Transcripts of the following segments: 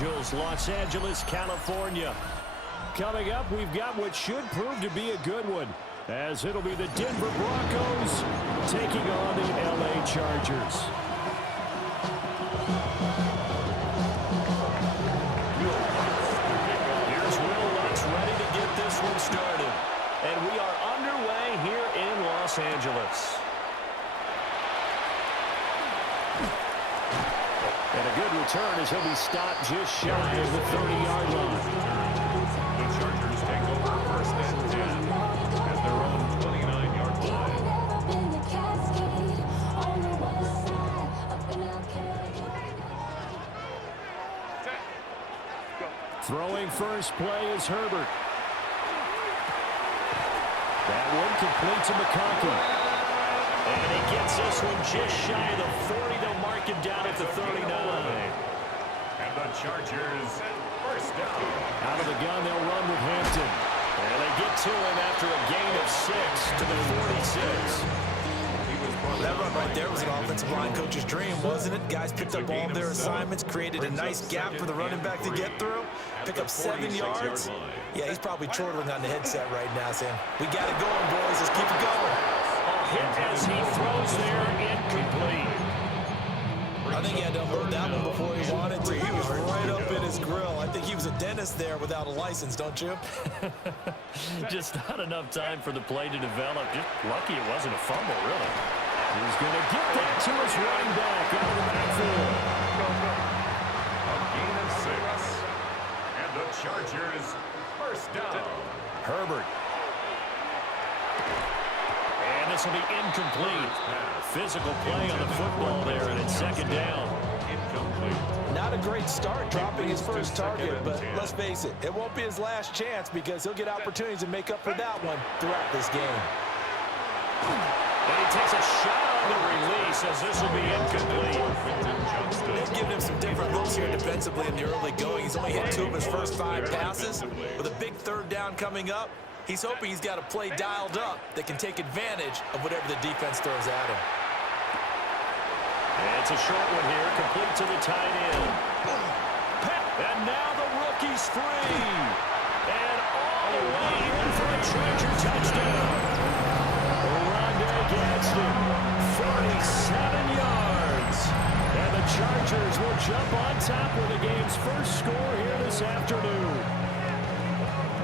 Angels, Los Angeles, California. Coming up, we've got what should prove to be a good one, as it'll be the Denver Broncos taking on the LA Chargers. Here's Will Lutz ready to get this one started. And we are underway here in Los Angeles. And a good return as he'll be stopped just shy of the 30-yard line. The Chargers take over first and 10 at their own 29-yard line. Throwing first play is Herbert. That one complete to McConkey. And he gets this one just shy of the 40. They'll mark him down at the 39. And the Chargers first down. Out of the gun, they'll run with Hampton. And they get to him after a gain of 6 to the 46. That run right there was an offensive line coach's dream, wasn't it? Guys picked up all of their assignments, created a nice gap for the running back to get through, pick up 7 yards. Yeah, he's probably chortling on the headset right now saying, we got it going, boys. Let's keep it going. Hit as he throws there, incomplete. I think he had to unload that one before he wanted to. He was right up in his grill. I think he was a dentist there without a license, don't you? Just not enough time for the play to develop. Just lucky it wasn't a fumble, really. He's going to get that to his running back out of the backfield. A gain of 6. And the Chargers first down. Herbert. And this will be incomplete. Physical play on the football there, and it's second down. Incomplete. Not a great start dropping his first target, but let's face it, it won't be his last chance because he'll get opportunities to make up for that one throughout this game. And he takes a shot on the release as this will be incomplete. They've given him some different looks here defensively in the early going. He's only hit 2 of his first 5 passes. With a big third down coming up, he's hoping he's got a play dialed up that can take advantage of whatever the defense throws at him. And it's a short one here, complete to the tight end. And now the rookie's free. And all the way in for a Charger touchdown. Rondé gets him. 47 yards. And the Chargers will jump on top with the game's first score here this afternoon.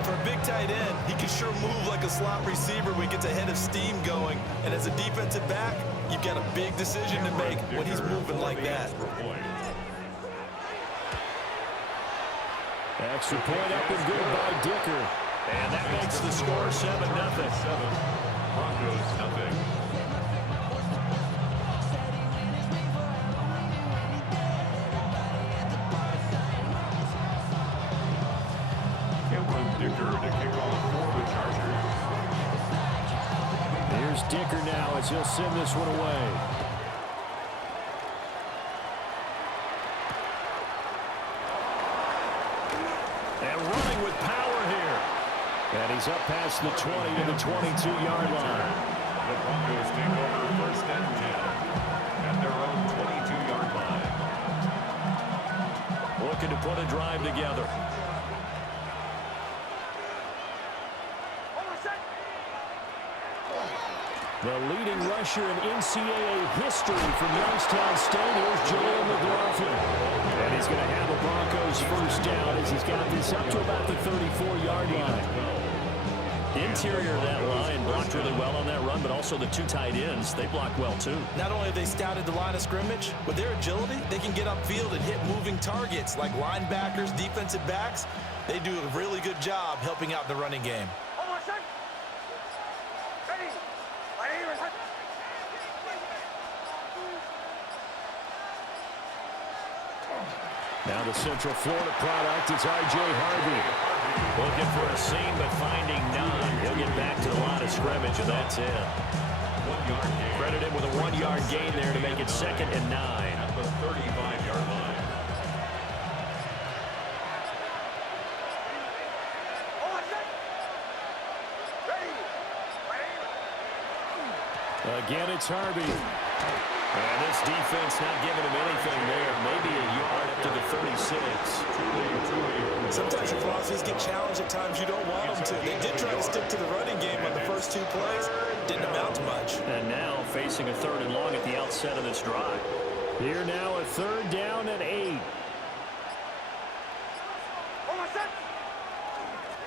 For a big tight end, he can sure move like a slot receiver when he gets a head of steam going. And as a defensive back, you've got a big decision to make when he's moving like that. Extra point up and good by Dicker. And that makes the score 7-0. Broncos nothing. Dicker to kick off for the Chargers. Here's Dicker now as he'll send this one away. And running with power here. And he's up past the 20 to the 22-yard line. The Broncos take over first and 10 at their own 22-yard line. Looking to put a drive together. The leading rusher in NCAA history from Youngstown State. Here's Julian McLaughlin. And he's going to have the Broncos first down as he's got this up to about the 34-yard line. Interior of that line blocked really well on that run, but also the 2 tight ends, they blocked well too. Not only have they scouted the line of scrimmage, with their agility, they can get upfield and hit moving targets like linebackers, defensive backs. They do a really good job helping out the running game. Now the Central Florida product is R.J. Harvey. Looking for a seam, but finding none. He'll get back to the line of scrimmage, and that's it. 1 yard gain. Credited with a 1-yard gain there to make it 2nd and 9. At the 35-yard line. Again, it's Harvey. And this defense not giving him anything there. Maybe a yard up to the 36. option philosophies get challenged at times you don't want them to. They did try to stick to the running game on the first 2 plays. Didn't amount to much. And now facing a 3rd and long at the outset of this drive. Here now a 3rd down and 8.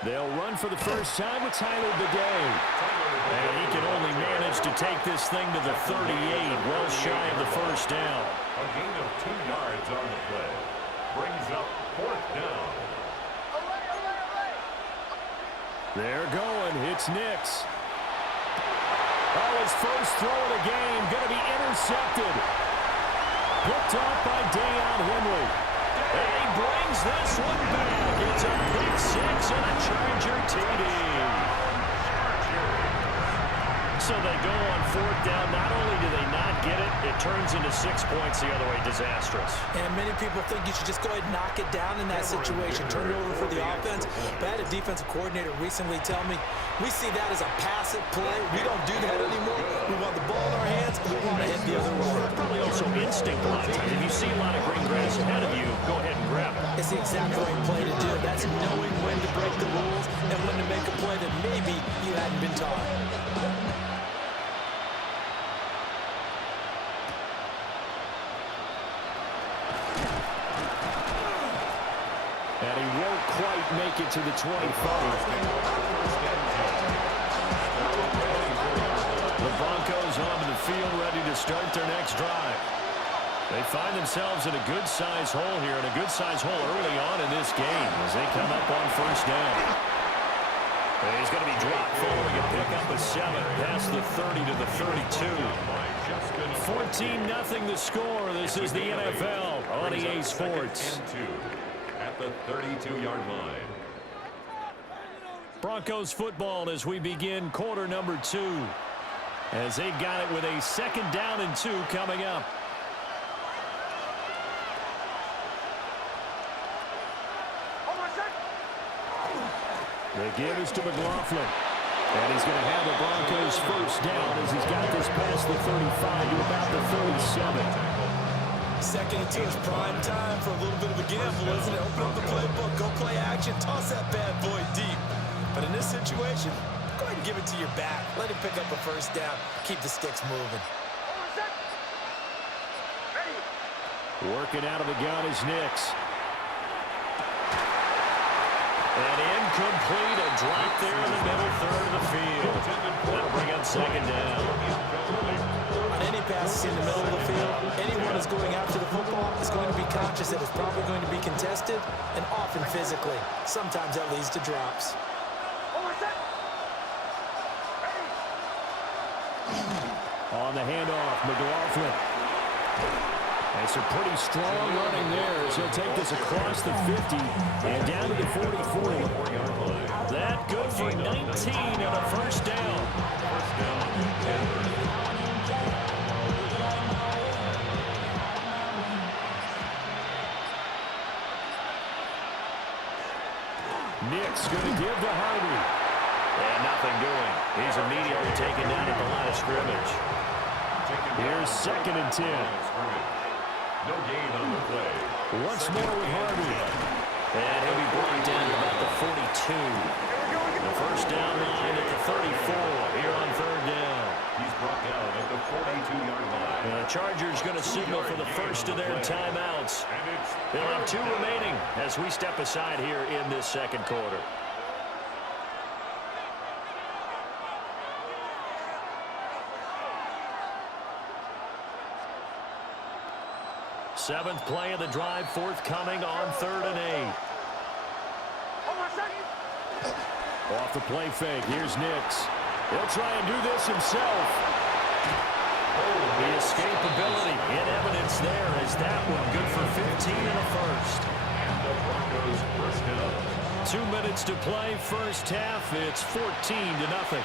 They'll run for the first time with Tyler Bidet. And he can only manage to take this thing to the 38, well shy of the first down. A gain of 2 yards on the play. Brings up 4th down. They're going. It's Nix. Oh, his first throw of the game going to be intercepted. Picked off by Deion Henry. And he brings this one back. It's a pick 6 and a Charger TD. So they go on 4th down. Not only do they not get it, it turns into 6 points the other way. Disastrous. And many people think you should just go ahead and knock it down in that situation. Turn it over for the offense. But I had a defensive coordinator recently tell me, we see that as a passive play. We don't do that anymore. We want the ball in our hands, and we want to head the other way. Probably also instinct a lot of times. If you see a lot of green grass ahead of you, go ahead and grab it. It's the exact right play to do. That's knowing when to break the rules and when to make a play that maybe you hadn't been taught. And he won't quite make it to the 25. The Broncos onto the field ready to start their next drive. They find themselves in a good-sized hole here, and a good-sized hole early on in this game as they come up on 1st down. And he's going to be dropped following a pickup of 7 past the 30 to the 32. 14-0 the score. This is the NFL on EA Sports. At the 32-yard line. Broncos football as we begin quarter number 2. As they've got it with a 2nd down and 2 coming up. The give is to McLaughlin. And he's going to have the Broncos 1st down as he's got this past the 35 to about the 37. 2nd and 2 is prime time for a little bit of a gamble, isn't it? Open up the playbook, go play action, toss that bad boy deep. But in this situation, go ahead and give it to your back. Let him pick up a 1st down. Keep the sticks moving. Working out of the gun is Nix. And incomplete, a drop there in the middle 3rd of the field. That'll bring up 2nd down. On any passes in the middle of the field, anyone who's going after the football is going to be conscious that it's probably going to be contested, and often physically. Sometimes that leads to drops. On the handoff, McLaughlin. And some pretty strong running there as he'll take this across the 50 and down to the 44. That good for 19 and a 1st down. Nick's going to give to Harvey. And nothing doing. He's immediately taken down at the line of scrimmage. Here's 2nd and 10. No gain on the play. Once more with Harvey. And he'll be brought down to about the 42. The 1st down line at the 34 here on 3rd down. He's brought down at the 42-yard line. The Chargers going to signal for the first of their timeouts. They'll have 2 remaining as we step aside here in this 2nd quarter. Seventh play of the drive forthcoming on 3rd and 8. Off the play fake. Here's Nix. He'll try and do this himself. The escapability in evidence there as that one good for 15 and a 1st. And the Broncos 1st down. 2 minutes to play, 1st half. It's 14-0.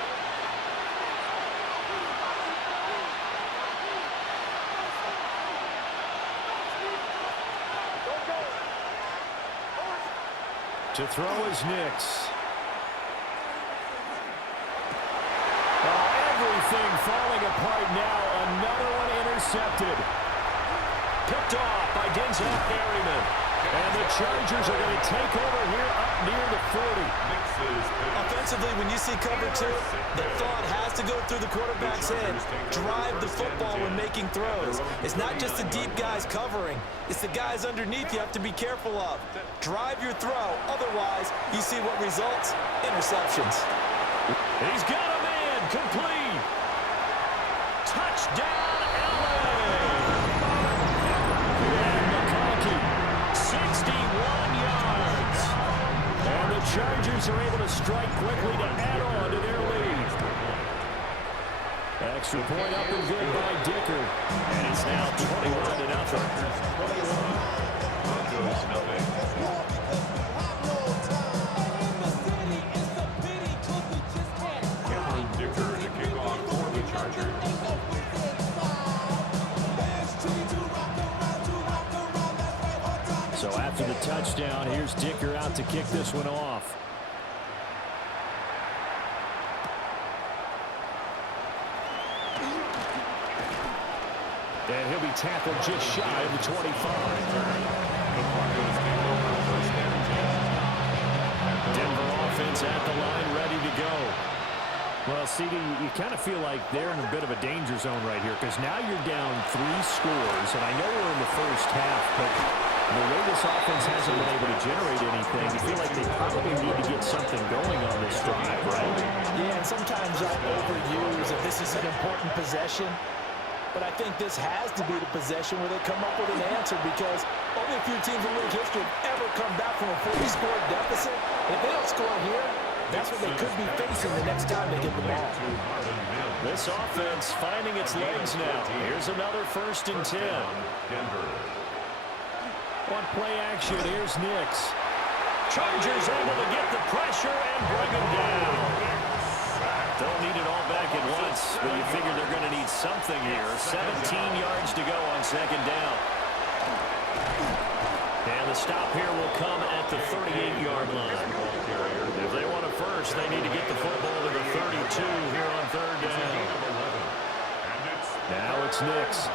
To throw is Nix. Everything falling apart now. Another one intercepted. Picked off by Denzel Perryman. And the Chargers are going to take over here up near the 40. Offensively, when you see cover two, the thought has to go through the quarterback's head. Drive the football when making throws. It's not just the deep guys covering. It's the guys underneath you have to be careful of. Drive your throw. Otherwise, you see what results? Interceptions. He's got him in. Complete. Touchdown, LA. And McConkey, 61 yards. And the Chargers are able to strike quickly to add on to their lead. Extra point up and good by Dicker. And it's now 21-0. So after the touchdown, here's Dicker out to kick this one off. And he'll be tackled just shy of the 25. Denver offense at the line, ready to go. Well, CD, you kind of feel like they're in a bit of a danger zone right here because now you're down 3 scores, and I know we're in the first half, but the way this offense hasn't been able to generate anything, you feel like they probably need to get something going on this drive, right? Yeah, and sometimes I overuse if this is an important possession, but I think this has to be the possession where they come up with an answer because only a few teams in league history have ever come back from a 40-score deficit. If they don't score here, that's what they could be facing the next time they get the ball. This offense finding its legs now. Here's another 1st and 10. One play action. Here's Nix. Chargers able to get the pressure and bring him down. Don't need it all back at once, but you figure they're going to need something here. 17 yards to go on 2nd down. And the stop here will come at the 38-yard line. If they want a first, they need to get the football to the 32 here on 3rd down. Now it's Nix.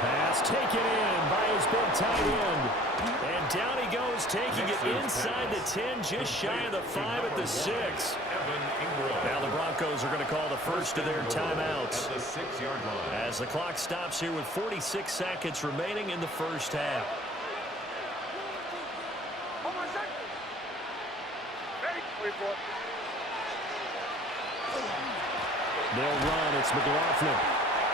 Pass taken in by his big tight end. And down he goes, taking it inside the 10, just shy of the 5 at the 6. Now the Broncos are going to call the first of their timeouts as the clock stops here with 46 seconds remaining in the first half. They'll run. It's McLaughlin.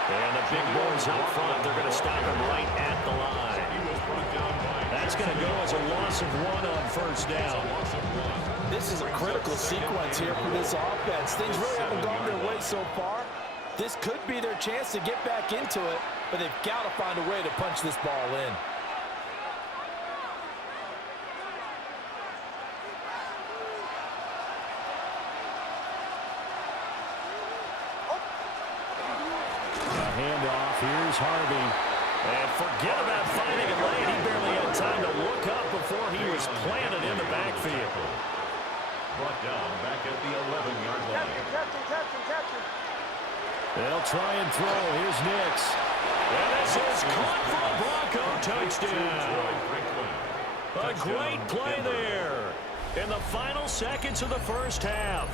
And the big boys out front, they're going to stop him right at the line. That's going to go as a loss of 1 on 1st down. This is a critical sequence here for this offense. Things really haven't gone their way so far. This could be their chance to get back into it, but they've got to find a way to punch this ball in. Handoff. Here's Harvey. And forget about finding a lane. He barely had time to look up before he was planted in the backfield. Brought down back at the 11-yard line. Catch him. They'll try and throw. Here's Nix. And this is caught for a Bronco touchdown. A great play there in the final seconds of the first half.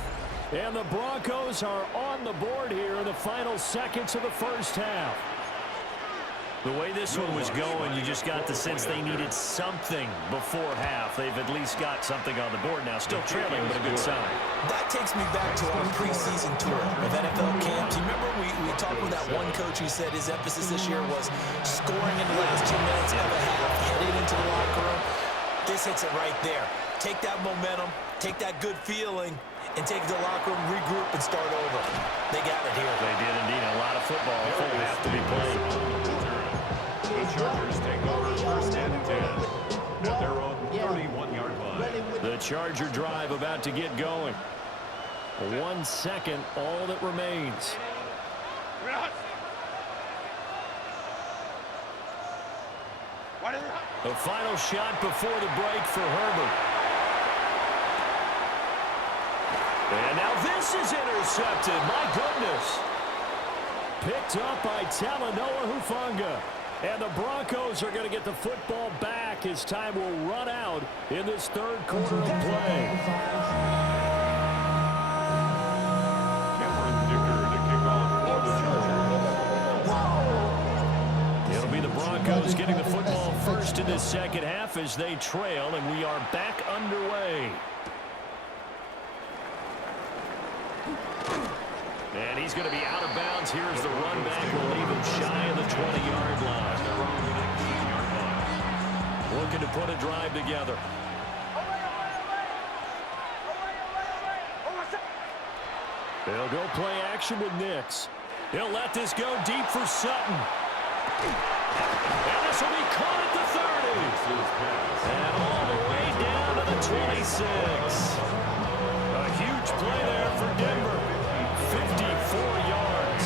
And the Broncos are on the board here in the final seconds of the first half. The way this one was going, you just got the sense they needed something before half. They've at least got something on the board now. Still trailing, but a good sign. That takes me back to our preseason tour of NFL camps. You remember we talked with that one coach who said his emphasis this year was scoring in the last 2 minutes of a half, heading into the locker room. This hits it right there. Take that momentum, take that good feeling, and take it to the locker room, regroup, and start over. They got it here. They did indeed. A lot of football will have to be played. The Chargers take over 1st and 10 at their own 31-yard line. The Charger drive about to get going. 1 second, all that remains. The final shot before the break for Herbert. And now this is intercepted. My goodness. Picked up by Talanoa Hufanga. And the Broncos are going to get the football back as time will run out in this third quarter of play. It'll be the Broncos getting the football first in this second half as they trail, and we are back underway. And he's going to be out of bounds. Here's the run back. We'll leave him shy of the 20-yard line. Looking to put a drive together. They'll go play action with Nix. He'll let this go deep for Sutton. And this will be caught at the 30. And all the way down to the 26. A huge play there for Denver. 54 yards.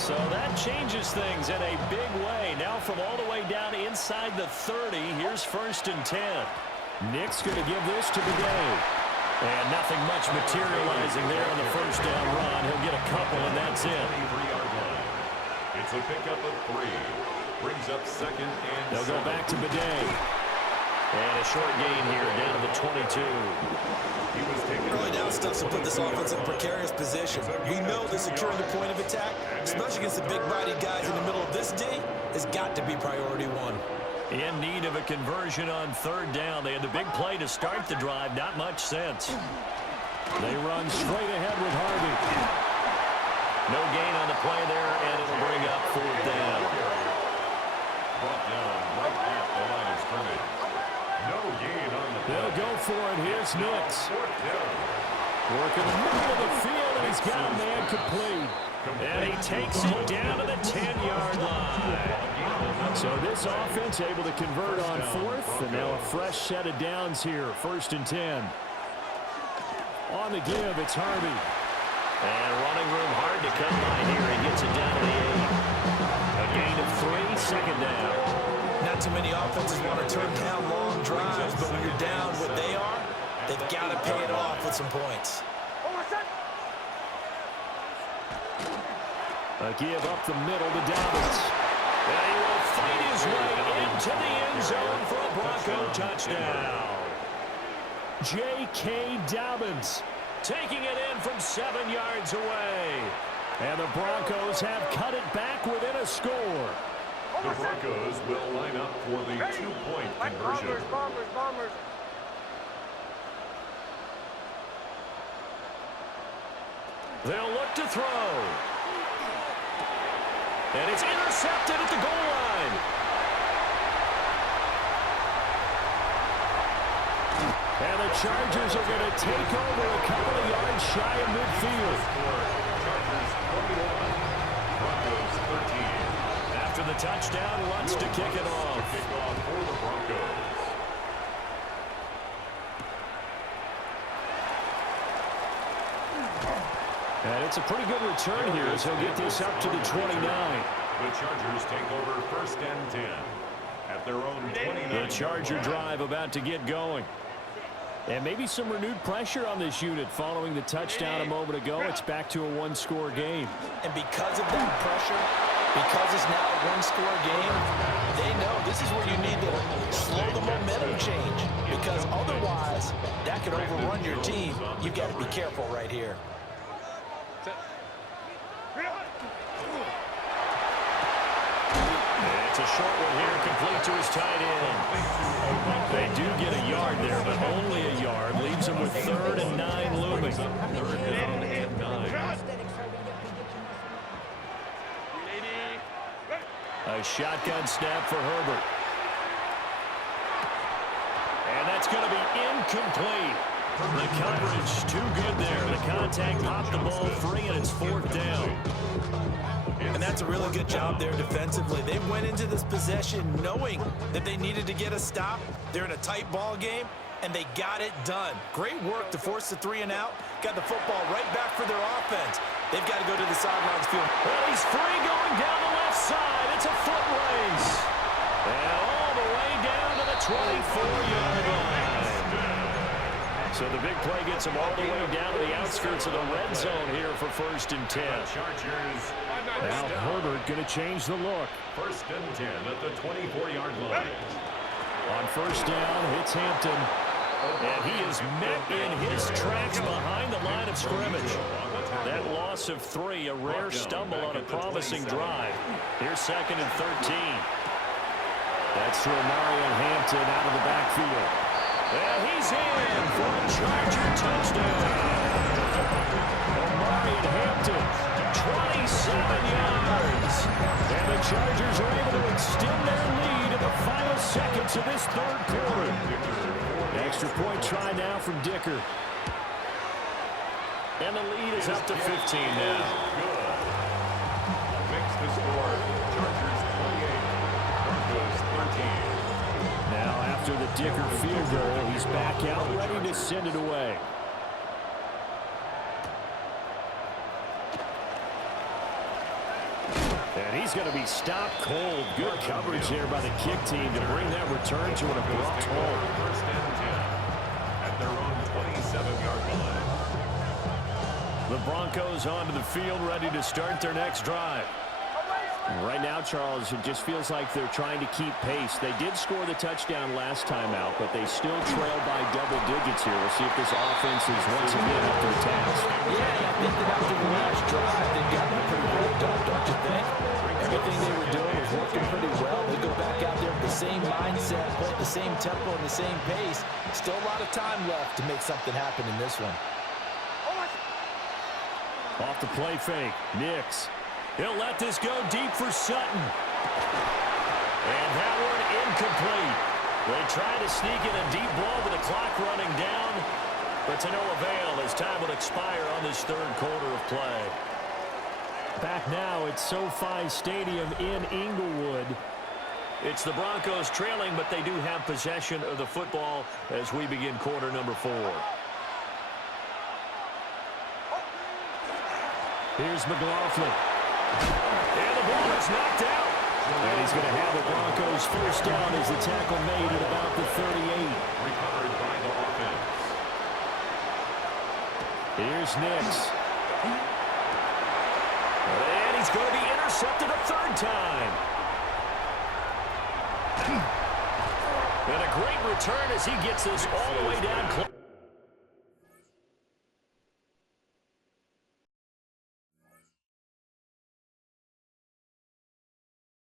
So that changes things in a big way. Now from all the way down inside the 30, here's 1st and 10. Nick's going to give this to the day. And nothing much materializing there on the first down run. He'll get a couple, and that's it. It's a pickup of 3. Brings up 2nd and They'll go back to Bidet. And a short gain here down to the 22. Early down stuff to put this offense in a precarious position. We know that securing the point of attack, especially against the big-bodied guys in the middle of this D, has got to be priority 1. In need of a conversion on 3rd down. They had the big play to start the drive. Not much sense. They run straight ahead with Harvey. No gain on the play there, and it'll bring up 4th down. Brought down right at the line of scrimmage. No gain on the play. They'll go for it. Here's Nix. 4th down. Working the middle of the field, and he's got a man complete. And he takes it down to the 10-yard line. So this offense able to convert on 4th, and now a fresh set of downs here, 1st and 10. On the give, it's Harvey. And running room hard to come by here. He gets it down to the 8. A gain of 3, 2nd down. Not too many offenses want to turn down long drives, but when you're down what they are, they've got to pay it off with some points. A give up the middle to Dobbins. And he will fight his way into the end zone for a Bronco touchdown. J.K. Dobbins taking it in from 7 yards away. And the Broncos have cut it back within a score. The Broncos will line up for the 2-point conversion. Bombers. They'll look to throw. And it's intercepted at the goal line. And the Chargers are going to take over a couple of yards shy of midfield. Chargers 21, Broncos 13. After the touchdown, Lutz to kick it off. Kickoff for the Broncos. And it's a pretty good return here as he'll get this up to the 29. The Chargers take over 1st and 10 at their own 29. The Charger drive about to get going. And maybe some renewed pressure on this unit following the touchdown a moment ago. It's back to a 1-score game. And because of that pressure, because it's now a 1-score game, they know this is where you need to slow the momentum change. Because otherwise, that could overrun your team. You've got to be careful right here. It's a short one here, complete to his tight end. They do get a yard there, but only a yard. Leaves them with 3rd and 9 looming. 3rd down and 9. A shotgun snap for Herbert. And that's going to be incomplete. The coverage too good there. The contact popped the ball free, and it's 4th down. And that's a really good job there defensively. They went into this possession knowing that they needed to get a stop. They're in a tight ball game, and they got it done. Great work to force the 3 and out. Got the football right back for their offense. They've got to go to the sidelines field. Well, he's free going down the left side. It's a foot race. And all the way down to the 24-yard line. So the big play gets them all the way down to the outskirts of the red zone here for 1st and 10. Now Herbert going to change the look. 1st and 10 at the 24-yard line. On 1st down, hits Hampton. And he is met in his tracks behind the line of scrimmage. That loss of 3, a rare stumble on a promising drive. Here's 2nd and 13. That's to Marion Hampton out of the backfield. And he's in for a Charger touchdown. Marion Hampton, 27 yards. And the Chargers are able to extend their lead in the final seconds of this 3rd quarter. Extra point try now from Dicker. And the lead is up to 15 now. Makes the score. Chargers 28, Broncos 13. Now after the Dicker field goal, he's back out ready to send it away. And he's going to be stopped cold. Good coverage here by the kick team to bring that return to an abrupt halt. 1st and 10 at their own 27-yard line. The Broncos onto the field, ready to start their next drive. Right now, Charles, it just feels like they're trying to keep pace. They did score the touchdown last time out, but they still trail by double digits here. We'll see if this offense is once again up to the task. Yeah, I think that after the last drive, they've gotten it pretty roped up, don't you think? Everything they were doing was working pretty well. They go back out there with the same mindset, play at the same tempo and the same pace. Still a lot of time left to make something happen in this one. Off the play fake, Nix. He'll let this go deep for Sutton. And that one incomplete. They try to sneak in a deep ball with the clock running down, but to no avail as time will expire on this 3rd quarter of play. Back now at SoFi Stadium in Inglewood. It's the Broncos trailing, but they do have possession of the football as we begin quarter number 4. Here's McLaughlin. And the ball is knocked out. And he's going to have the Broncos 1st down as the tackle made at about the 38. Recovered by the offense. Here's Nix. And he's going to be intercepted a 3rd time. And a great return as he gets this all the way down close.